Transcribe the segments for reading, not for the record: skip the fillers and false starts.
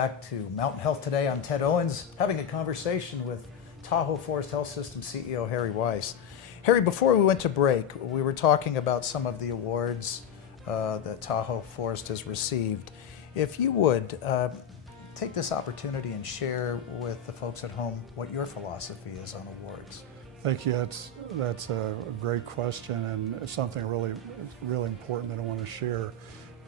back to Mountain Health Today. I'm Ted Owens, having a conversation with Tahoe Forest Health System CEO Harry Weiss. Harry, before we went to break, we were talking about some of the awards that Tahoe Forest has received. If you would take this opportunity and share with the folks at home what your philosophy is on awards. Thank you. That's a great question, and it's something really important that I want to share.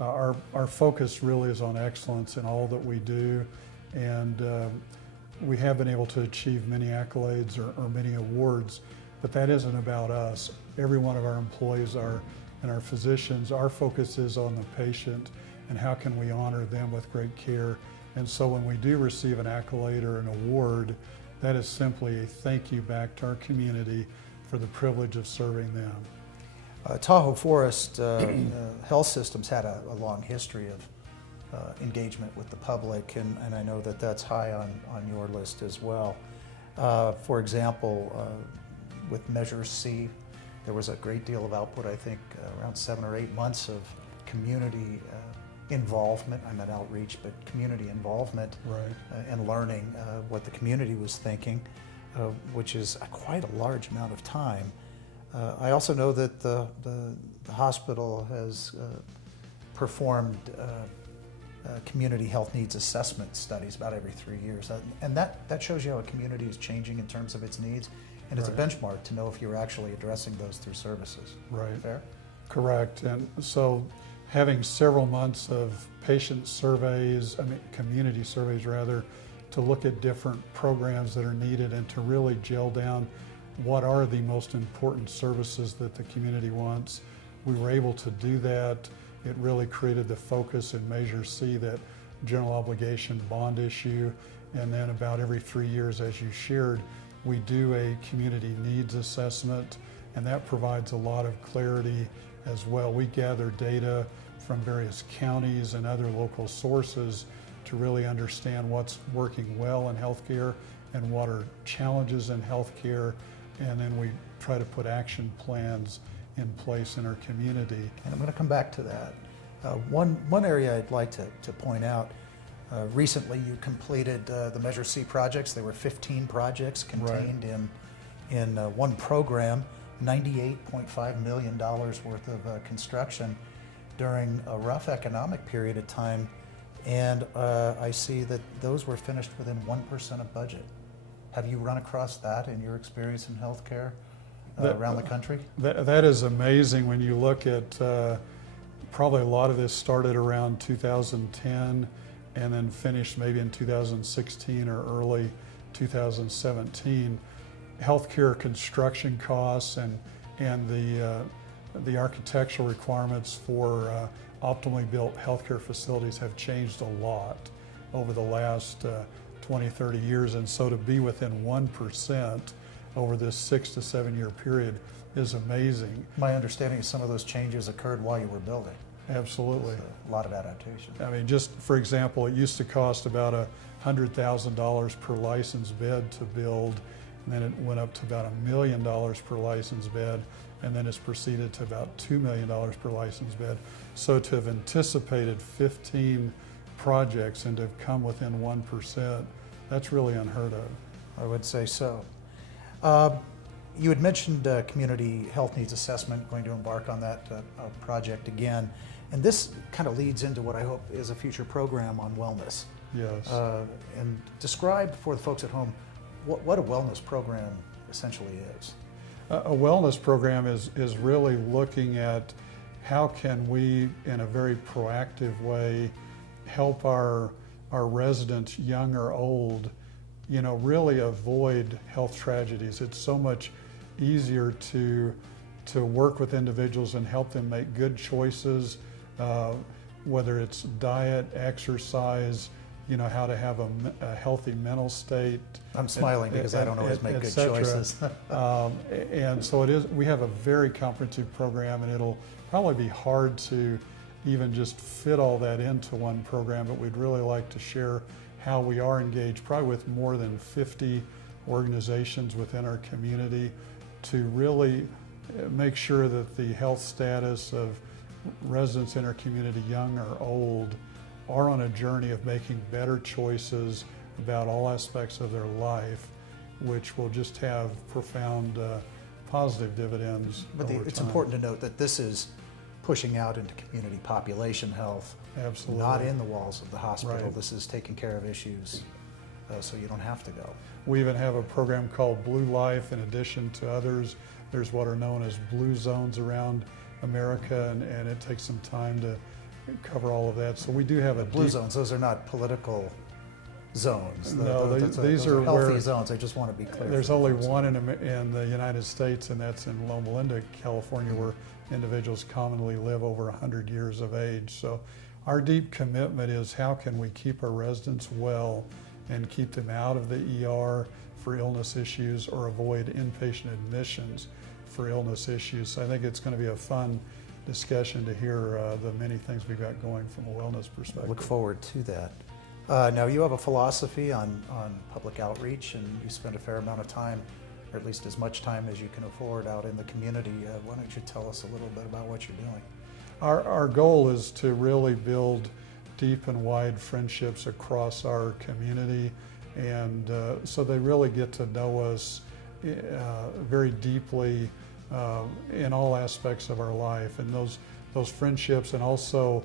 Our focus really is on excellence in all that we do, and we have been able to achieve many accolades or many awards, but that isn't about us. Every one of our employees and our physicians, our focus is on the patient and how can we honor them with great care. And so when we do receive an accolade or an award, that is simply a thank you back to our community for the privilege of serving them. Tahoe Forest Health Systems had a long history of engagement with the public, and I know that that's high on your list as well. For example, with Measure C, there was a great deal of output, I think around 7 or 8 months of community involvement. I meant outreach, but community involvement, right. And learning what the community was thinking, which is quite a large amount of time. I also know that the hospital has performed community health needs assessment studies about every 3 years, and that shows you how a community is changing in terms of its needs, and it's a benchmark to know if you're actually addressing those through services. Right. Fair? Correct. And so having several months of patient surveys, community surveys rather, to look at different programs that are needed and to really gel down what are the most important services that the community wants. We were able to do that. It really created the focus in Measure C, that general obligation bond issue. And then about every 3 years, as you shared, we do a community needs assessment, and that provides a lot of clarity as well. We gather data from various counties and other local sources to really understand what's working well in healthcare and what are challenges in healthcare, and then we try to put action plans in place in our community. And I'm going to come back to that. One area I'd like to point out, recently you completed the Measure C projects. There were 15 projects contained in one program, $98.5 million worth of construction during a rough economic period of time, and I see that those were finished within 1% of budget. Have you run across that in your experience in healthcare around the country? That is amazing when you look at probably a lot of this started around 2010 and then finished maybe in 2016 or early 2017. Healthcare construction costs and the architectural requirements for optimally built healthcare facilities have changed a lot over the last 20, 30 years, and so to be within 1% over this 6 to 7 year period is amazing. My understanding is some of those changes occurred while you were building. Absolutely. So a lot of adaptation. I mean, just for example, it used to cost about $100,000 per licensed bed to build, and then it went up to about $1 million per licensed bed, and then it's proceeded to about $2 million per licensed bed. So to have anticipated 15 projects and to have come within 1%, that's really unheard of. I would say so. You had mentioned community health needs assessment, going to embark on that project again, and this kind of leads into what I hope is a future program on wellness. Yes. And describe for the folks at home what a wellness program essentially is. A wellness program is really looking at how can we, in a very proactive way, help our residents, young or old, really avoid health tragedies. It's so much easier to work with individuals and help them make good choices, whether it's diet, exercise, how to have a healthy mental state. I'm smiling because I don't always make good choices. And so we have a very comprehensive program, and it'll probably be hard to even just fit all that into one program, but we'd really like to share how we are engaged, probably with more than 50 organizations within our community, to really make sure that the health status of residents in our community, young or old, are on a journey of making better choices about all aspects of their life, which will just have profound positive dividends But over it's time. important to note that this is pushing out into community population health, Absolutely. not in the walls of the hospital. Right. This is taking care of issues so you don't have to go. We even have a program called Blue Life in addition to others. There's what are known as blue zones around America, and it takes some time to cover all of that. So we do have a Blue deep- zones, those are not political zones. No, These these are are healthy where zones. I just want to be clear. There's for the only folks. one in the United States, and that's in Loma Linda, California, where individuals commonly live over 100 years of age. So our deep commitment is how can we keep our residents well and keep them out of the ER for illness issues or avoid inpatient admissions for illness issues. So I think it's going to be a fun discussion to hear the many things we've got going from a wellness perspective. Look forward to that. Now, you have a philosophy on public outreach, and you spend a fair amount of time, or at least as much time as you can afford, out in the community. Why don't you tell us a little bit about what you're doing? Our goal is to really build deep and wide friendships across our community, and so they really get to know us very deeply in all aspects of our life, and those friendships, and also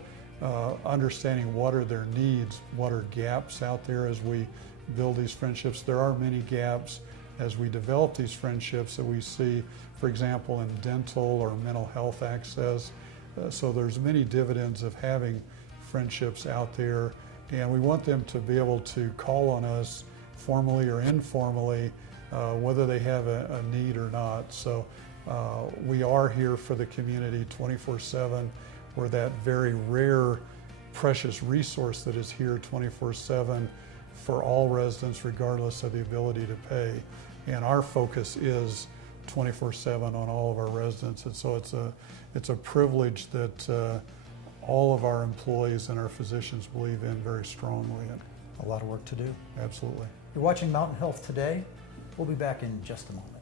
understanding what are their needs, what are gaps out there as we build these friendships. There are many gaps as we develop these friendships that we see, for example, in dental or mental health access. So there's many dividends of having friendships out there, and we want them to be able to call on us formally or informally, whether they have a need or not. So we are here for the community 24/7. We're that very rare, precious resource that is here 24/7 for all residents, regardless of the ability to pay. And our focus is 24/7 on all of our residents. And so it's a privilege that all of our employees and our physicians believe in very strongly. And A lot of work to do. absolutely. You're watching Mountain Health Today. We'll be back in just a moment.